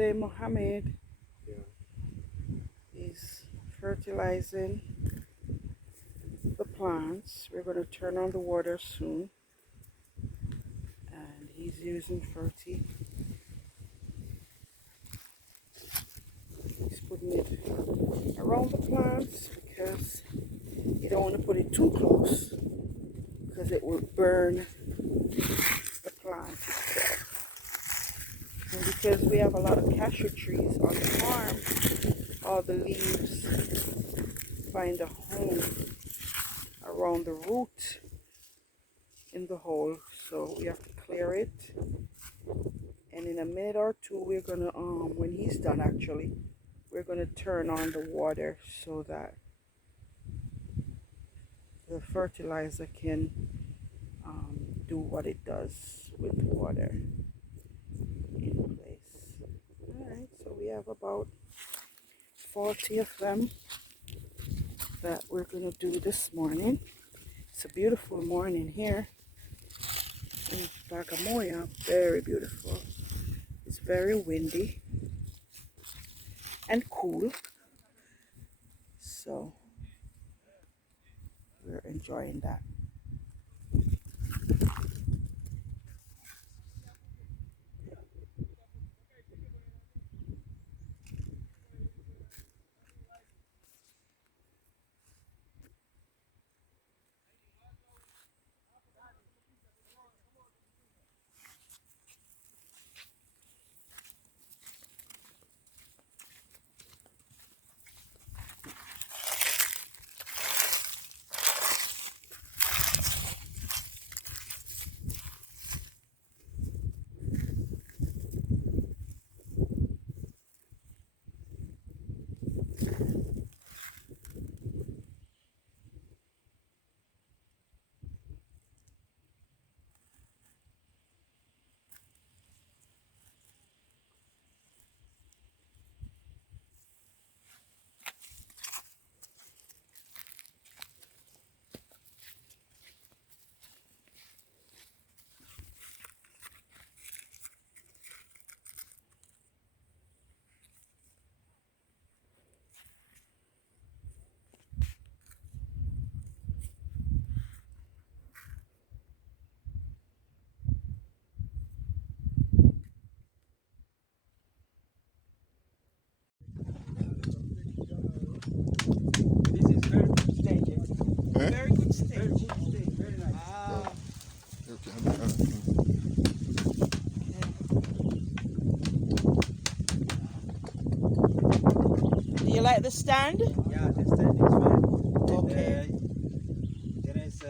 today Mohammed is fertilizing the plants. We're going to turn on the water soon, and he's using Ferti. He's putting it around the plants because you don't want to put it too close because it will burn the plant. And because we have a lot of cashew trees on the farm, all the leaves find a home around the root in the hole, so we have to clear it. And in a minute or two, we're gonna when he's done, actually, we're gonna turn on the water so that the fertilizer can do what it does with the water in place. Alright, so we have about 40 of them that we're going to do this morning. It's a beautiful morning here in Bagamoyo. Very beautiful. It's very windy and cool, so we're enjoying that. Very good stage. Very nice. Ah. Do you like the stand? Yeah, the stand is very good. Okay. There is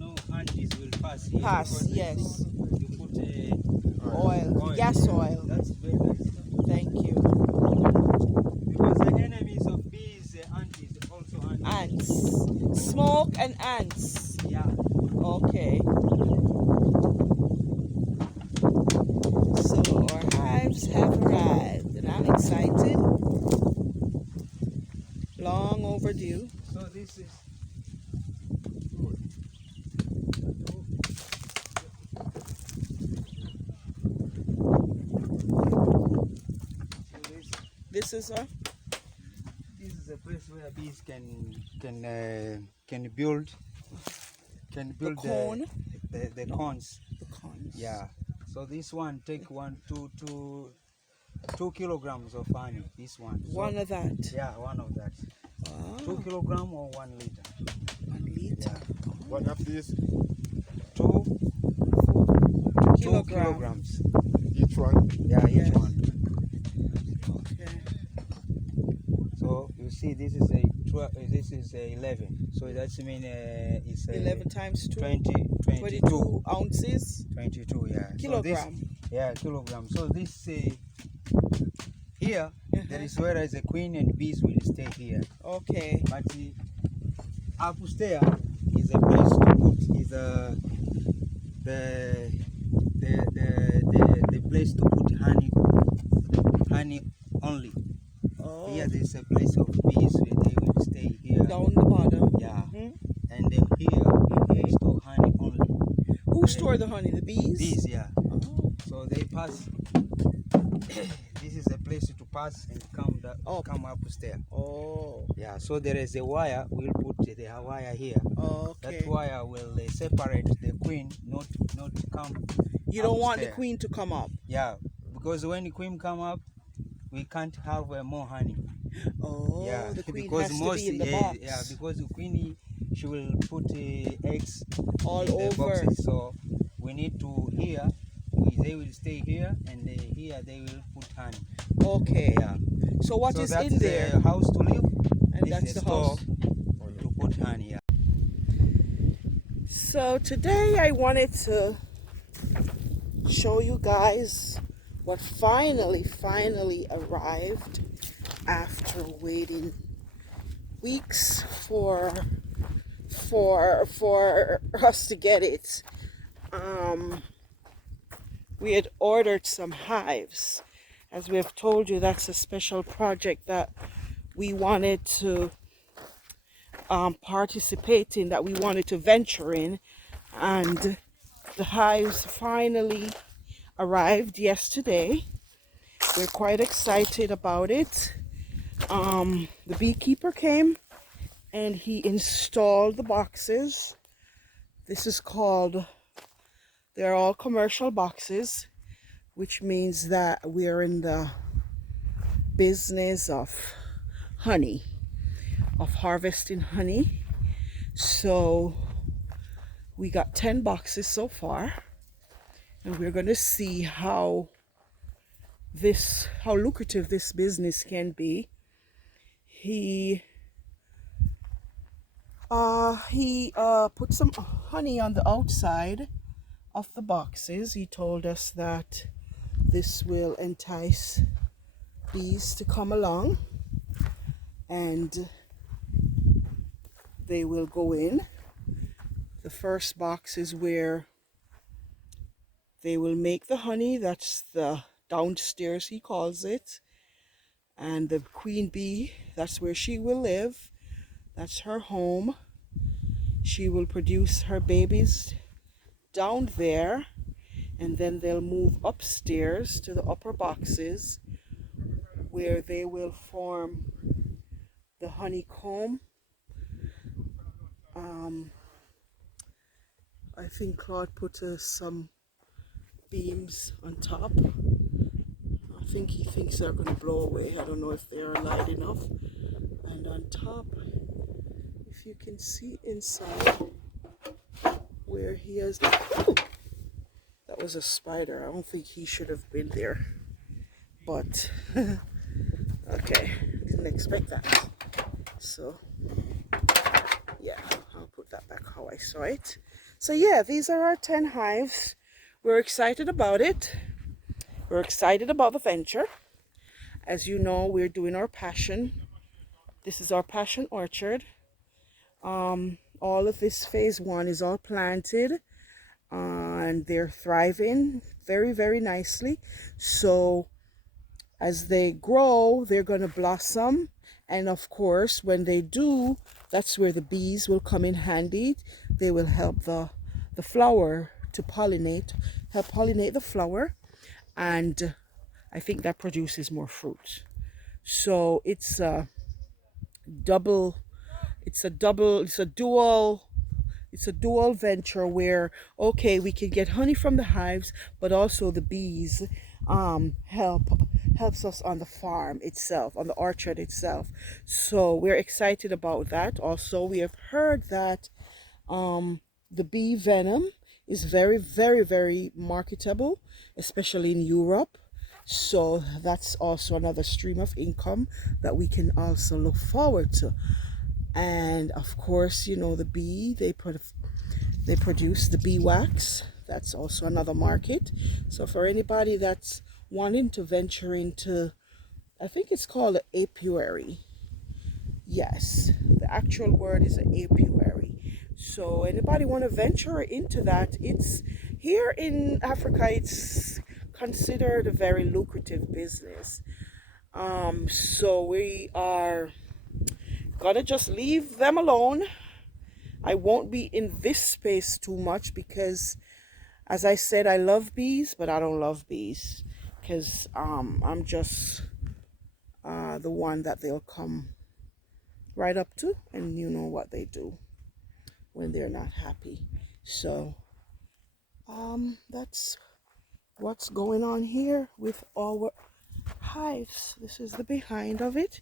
no antis will pass here. Pass, yes. You put Oil, gas oil. That's very nice. Thank you. Because the enemies of bees, antis, also antis. Ants. Smoke and ants. Yeah. Okay. So our hives have arrived, and I'm excited. Long overdue. So this is This is a a place where bees can build the cone. The cones. The cones. Yeah. So this one take 2 kilograms of honey. This one. So, One of that. yeah, one of that. Ah, 2 kilograms or 1 liter. 1 liter. What of this? 2 Kilogram. kilograms. Each one? Yeah, Yes. each one. Okay. So you see, this is a 11. So that's mean it's 11 times 2. 22 22 ounces. 22. Yeah. Kilogram. So this, yeah, kilogram. So this here there is where the queen and bees will stay here. Okay. But upstairs is a place to put the place to put honey only. Oh. Here there is a place of bees where they will stay here. Down the bottom. Yeah. Mhm. And then here they store honey only. Who store the honey? The bees? Bees, yeah. Oh. So they pass this is a place to pass and come Up. come upstairs. Oh. Yeah, so there is a wire. We'll put the wire here. Okay. That wire will separate the queen, not to come. You don't want the upstairs. queen to come up. Yeah, because when the queen come up, we can't have more honey. Oh, Yeah, the queen because has to be in the box. yeah, because the queen she will put eggs all in the over. boxes. So we need to here. They will stay here, and here they will put honey. Okay. Yeah. So what so is that's in there? The house to live, And this that's is the store house. to put honey. Yeah. So today I wanted to show you guys what finally arrived after waiting weeks for us to get it. We had ordered some hives. As we have told you, that's a special project that we wanted to participate in, that we wanted to venture in, and the hives finally arrived yesterday. We're quite excited about it. The beekeeper came and he installed the boxes. This is called, they're all commercial boxes, which means that we're in the business of honey, of harvesting honey. So we got 10 boxes so far, and we're going to see how lucrative this business can be. He put some honey on the outside of the boxes. He told us that this will entice bees to come along and they will go in. The first box is where they will make the honey. That's the downstairs, he calls it. And the queen bee, that's where she will live. That's her home. She will produce her babies down there, and then they'll move upstairs to the upper boxes where they will form the honeycomb. I think Claude put some beams on top. I think he thinks they're going to blow away. I don't know if they're light enough. And on top, if you can see inside where he has oh, that was a spider. I don't think he should have been there, but okay, didn't expect that. So yeah, I'll put that back how I saw it. So yeah, these are our 10 hives. We're excited about it. We're excited about the venture. As you know, we're doing our passion. This is our passion orchard. All of this phase 1 is all planted, and they're thriving very nicely. So as they grow, they're going to blossom, and of course when they do, that's where the bees will come in handy. They will help the flower to help pollinate the flower, and I think that produces more fruit. So it's a dual venture where, okay, we can get honey from the hives, but also the bees helps us on the farm itself, on the orchard itself. So we're excited about that. Also, we have heard that the bee venom is very marketable, especially in Europe. So that's also another stream of income that we can also look forward to. And of course, you know, the bee, they produce the bee wax. That's also another market. So for anybody that's wanting to venture into, I think it's called an apiary. Yes, the actual word is an apiary. So anybody want to venture into that, it's here in Africa, it's considered a very lucrative business. So we are gonna just leave them alone. I won't be in this space too much because, as I said, I love bees, but I don't love bees. because I'm just the one that they'll come right up to, and you know what they do when they're not happy. So that's what's going on here with our hives. This is the behind of it.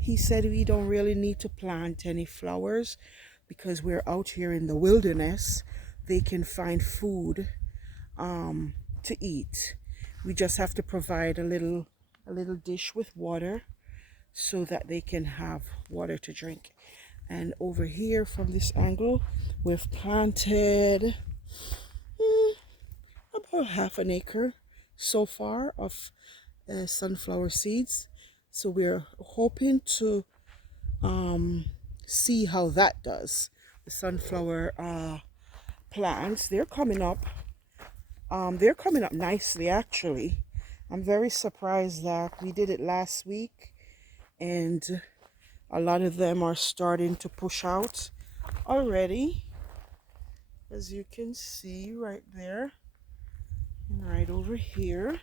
He said we don't really need to plant any flowers because we're out here in the wilderness. They can find food to eat. We just have to provide a little dish with water so that they can have water to drink. And over here from this angle, we've planted about half an acre so far of sunflower seeds. So we're hoping to see how that does. The sunflower plants, they're coming up. They're coming up nicely, actually. I'm very surprised that we did it last week, and a lot of them are starting to push out already, as you can see right there and right over here.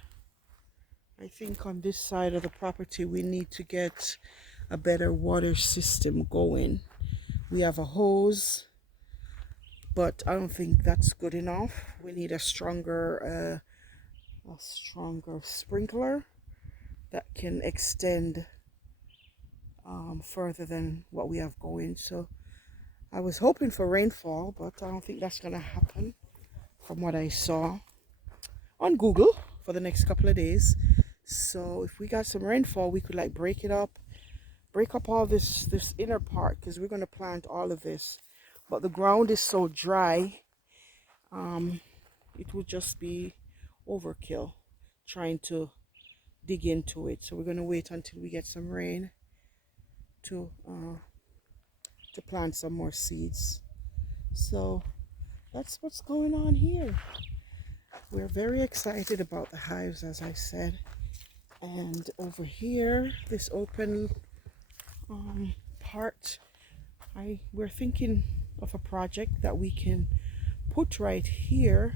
I think on this side of the property we need to get a better water system going. We have a hose, but I don't think that's good enough. We need a stronger sprinkler that can extend further than what we have going. So I was hoping for rainfall, but I don't think that's gonna happen from what I saw on Google for the next couple of days. So if we got some rainfall, we could like break up all this inner part, because we're going to plant all of this, but the ground is so dry, it would just be overkill trying to dig into it. So we're going to wait until we get some rain to plant some more seeds. So that's what's going on here. We're very excited about the hives, as I said. And over here, this open part, we're thinking of a project that we can put right here,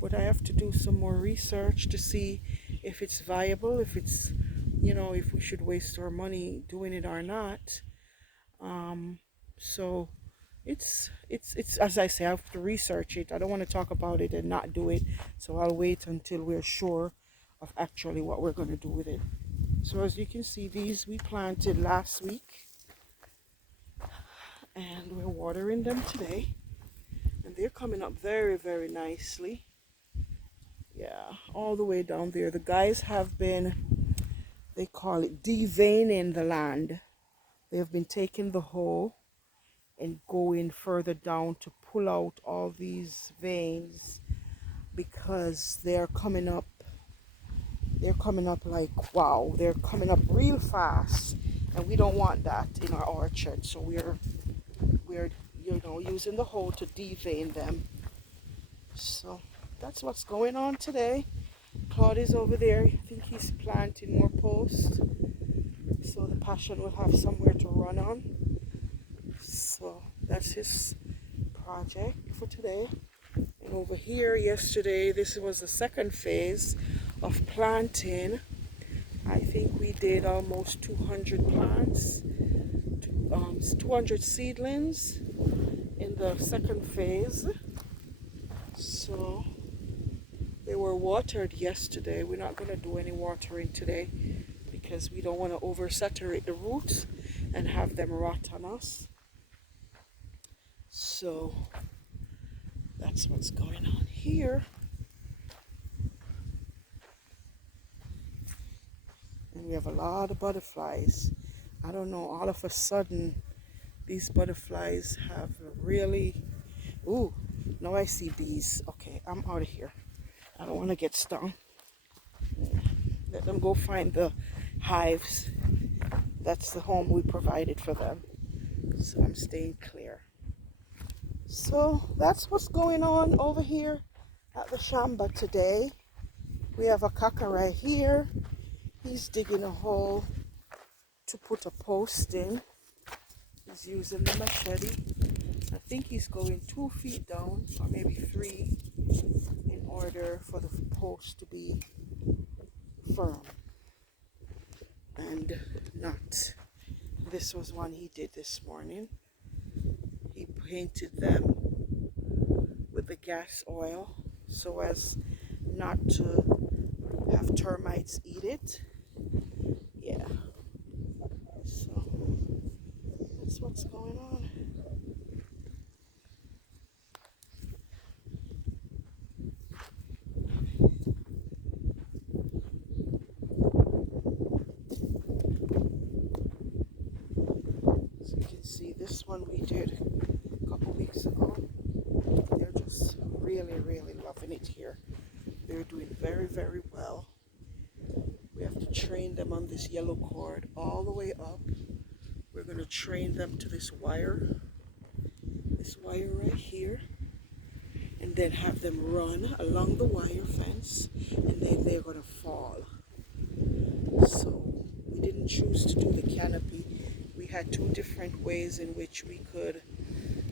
but I have to do some more research to see if it's viable, if it's, you know, if we should waste our money doing it or not. So it's as I say, I have to research it. I don't want to talk about it and not do it, so I'll wait until we're sure of actually what we're going to do with it. So as you can see, these we planted last week, and we're watering them today, and they're coming up very, very nicely. Yeah, all the way down there. The guys have been, they call it deveining the land. They have been taking the hoe and going further down to pull out all these veins, because they're coming up like, wow, they're coming up real fast, and we don't want that in our orchard. So we're you know, using the hoe to devein them. So that's what's going on today. Claude is over there. I think he's planting more posts, so the passion will have somewhere to run on. So that's his project for today. And over here, yesterday, this was the second phase of planting. I think we did almost 200 plants, 200 seedlings in the second phase. So they were watered yesterday. We're not going to do any watering today because we don't want to oversaturate the roots and have them rot on us. So that's what's going on here. And we have a lot of butterflies. I don't know, all of a sudden these butterflies have really, ooh, now I see bees. Okay, I'm out of here. I don't want to get stung. Let them go find the hives. That's the home we provided for them. So I'm staying clear. So that's what's going on over here at the Shamba today. We have a kaka right here. He's digging a hole to put a post in. He's using the machete. I think he's going 2 feet down, or maybe 3, in order for the post to be firm and not. This was one he did this morning. He painted them with the gas oil so as not to have termites eat it. Yeah, so that's what's going on. So you can see this one we did a couple weeks ago. They're just really, really loving it here. They're doing very, very well. We have to train them on this yellow cord all the way up. We're going to train them to this wire right here, and then have them run along the wire fence, and then they're going to fall. So we didn't choose to do the canopy. We had two different ways in which we could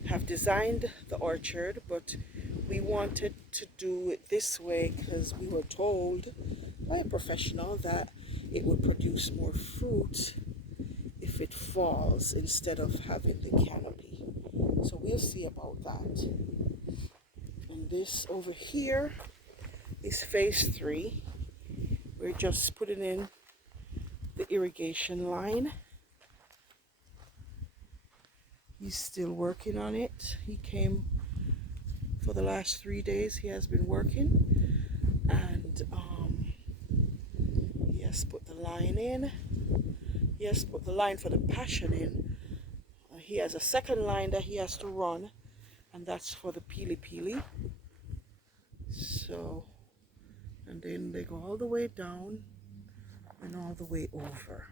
have designed the orchard, but we wanted to do it this way because we were told by a professional that it would produce more fruit if it falls instead of having the canopy. So we'll see about that. And this over here is phase 3. We're just putting in the irrigation line. He's still working on it. He came for the last 3 days. He has been working, and he has put the line in. He has put the line for the passion in. He has a second line that he has to run, and that's for the pili pili. So, and then they go all the way down and all the way over,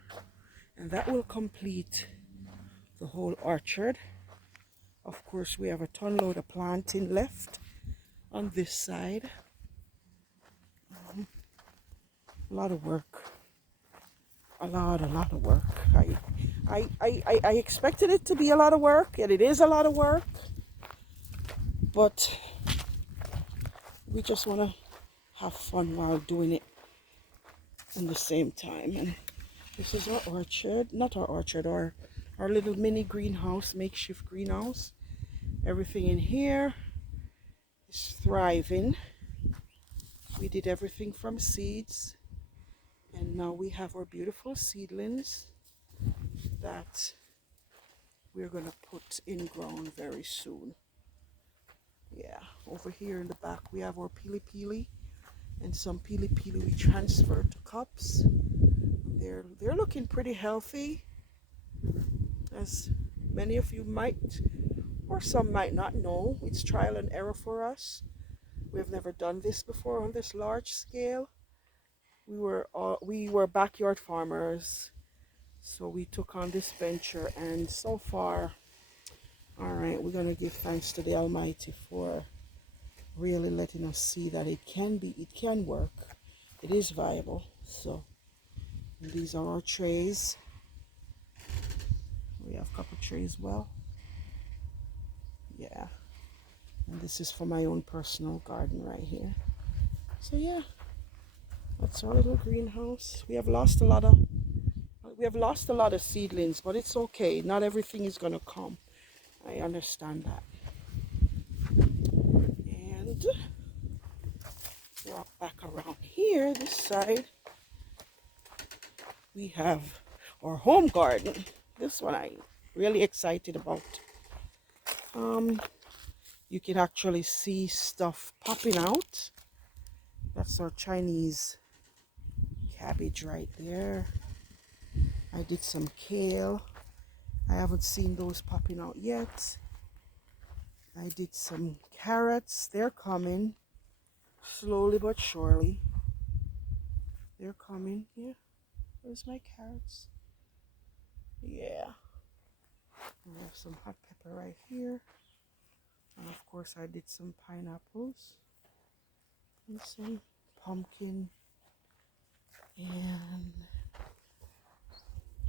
and that will complete the whole orchard. Of course, we have a ton load of planting left on this side. A lot of work. A lot of work. I expected it to be a lot of work, and it is a lot of work, but we just want to have fun while doing it in the same time. And this is our orchard, not our orchard, our little mini greenhouse, makeshift greenhouse. Everything in here is thriving. We did everything from seeds, and now we have our beautiful seedlings that we're going to put in ground very soon. Yeah, over here in the back we have our pili pili, and some pili pili we transferred to cups. They're looking pretty healthy, as many of you might or some might not know. It's trial and error for us. We have never done this before on this large scale. We were backyard farmers, so we took on this venture, and so far, all right, we're going to give thanks to the Almighty for really letting us see that it can work. It is viable. So these are our trays. We have a couple trays. Well, yeah, and this is for my own personal garden right here. So yeah, that's our little greenhouse. We have lost a lot of seedlings, but it's okay. Not everything is gonna come. I understand that. And walk back around here, this side, we have our home garden. This one I'm really excited about. You can actually see stuff popping out. That's our Chinese cabbage right there. I did some kale. I haven't seen those popping out yet. I did some carrots. They're coming slowly but surely. They're coming. Yeah. Where's my carrots? Yeah. We have some hot pepper right here. And of course I did some pineapples and some pumpkin, and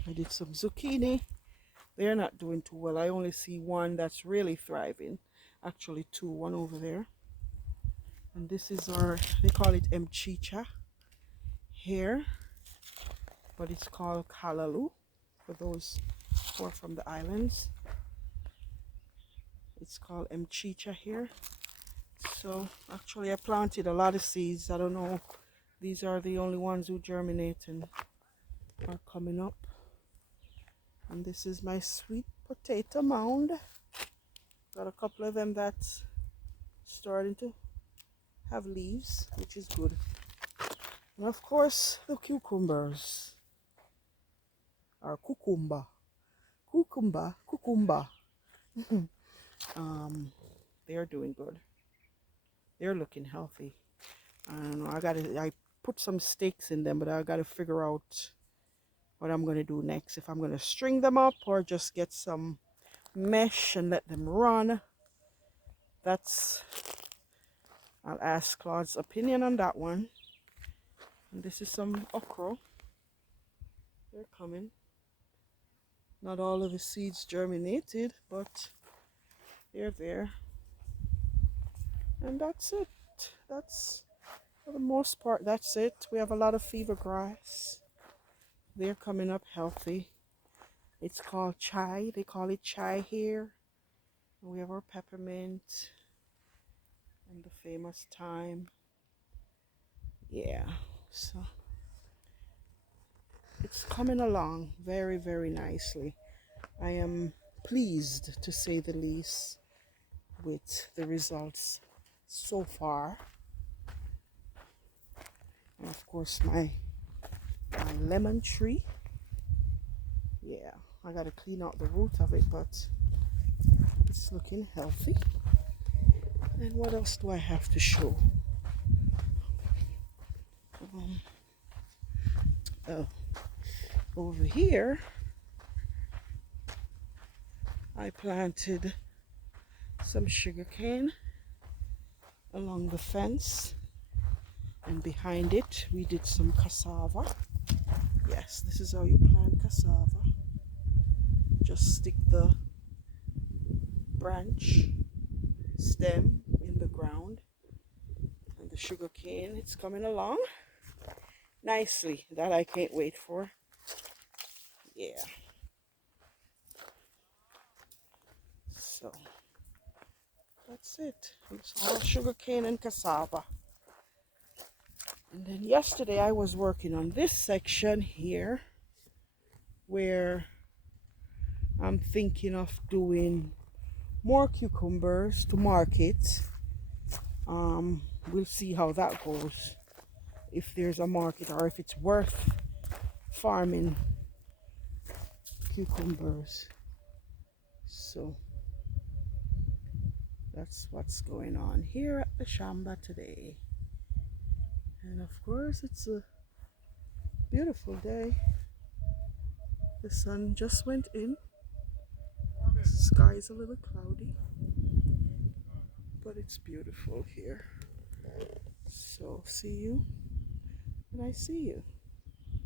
I did some zucchini. They're not doing too well. I only see one that's really thriving. Actually two, one over there. And this is our, they call it mchicha, here, but it's called callaloo for those who are from the islands. It's called mchicha here. So actually I planted a lot of seeds. I don't know, these are the only ones who germinate and are coming up. And this is my sweet potato mound. Got a couple of them that's starting to have leaves, which is good. And of course the cucumbers are cucumber. They're doing good. They're looking healthy. I don't know, I put some stakes in them, but I gotta figure out what I'm gonna do next. If I'm gonna string them up or just get some mesh and let them run. I'll ask Claude's opinion on that one. And this is some okra. They're coming. Not all of the seeds germinated, but they're there. And that's it. That's, for the most part, that's it. We have a lot of fever grass. They're coming up healthy. It's called chai. They call it chai here. And we have our peppermint and the famous thyme. Yeah, so it's coming along very, very nicely. I am pleased, to say the least, with the results so far. And of course my lemon tree. Yeah, I gotta clean out the root of it, but it's looking healthy. And what else do I have to show? Oh, over here I planted some sugarcane along the fence, and behind it we did some cassava. Yes, this is how you plant cassava. Just stick the branch stem in the ground, and the sugarcane, it's coming along nicely. That I can't wait for. Yeah. So that's it. It's all sugarcane and cassava. And then yesterday I was working on this section here where I'm thinking of doing more cucumbers to market. We'll see how that goes, if there's a market or if it's worth farming cucumbers. So that's what's going on here at the Shamba today. And of course it's a beautiful day. The sun just went in. The sky is a little cloudy, but it's beautiful here. So see you when I see you.